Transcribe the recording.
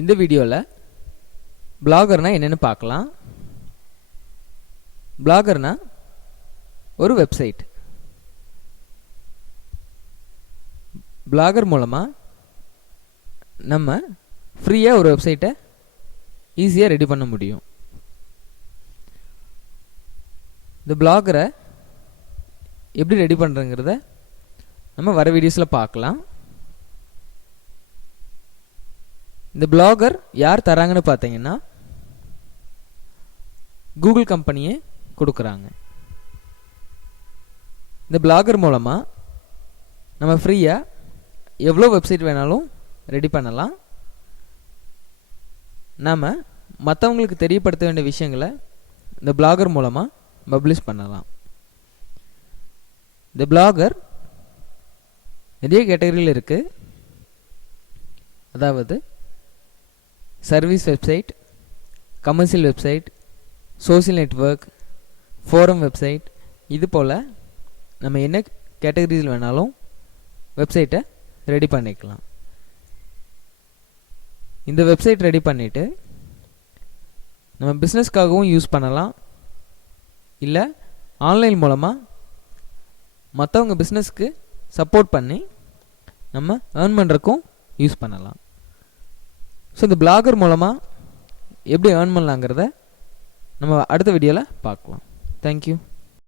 இந்த வீடியோவில் பிளாகர்னா என்னென்னு பார்க்கலாம். பிளாகர்னா ஒரு வெப்சைட். பிளாகர் மூலமாக நம்ம ஃப்ரீயாக ஒரு வெப்சைட்டை ஈஸியாக ரெடி பண்ண முடியும். இந்த பிளாகரை எப்படி ரெடி பண்ணுறங்கிறத நம்ம வர வீடியோஸில் பார்க்கலாம். இந்த பிளாகர் யார் தராங்கன்னு பார்த்தீங்கன்னா கூகுள் கம்பெனியே கொடுக்குறாங்க. இந்த பிளாகர் மூலமாக நம்ம ஃப்ரீயாக எவ்வளோ வெப்சைட் வேணாலும் ரெடி பண்ணலாம். நாம் மற்றவங்களுக்கு தெரியப்படுத்த வேண்டிய விஷயங்களை இந்த பிளாகர் மூலமாக பப்ளிஷ் பண்ணலாம். இந்த பிளாகர் நிறைய கேட்டகரியில் இருக்குது. அதாவது service website, commercial website, social network, forum website, இது போல் நம்ம என்ன கேட்டகரியில் வேணாலும் வெப்சைட்டை ரெடி பண்ணிக்கலாம். இந்த வெப்சைட் ரெடி பண்ணிவிட்டு நம்ம பிஸ்னஸ்க்காகவும் யூஸ் பண்ணலாம். இல்லை ஆன்லைன் மூலமாக மற்றவங்க பிஸ்னஸ்க்கு சப்போர்ட் பண்ணி நம்ம ஏர்ன் பண்ணுறக்கும் யூஸ் பண்ணலாம். ஸோ இந்த பிளாகர் மூலமாக எப்படி ஏர்ன் பண்ணலாங்கிறத நம்ம அடுத்த வீடியோவில் பார்க்கலாம். தேங்க்யூ.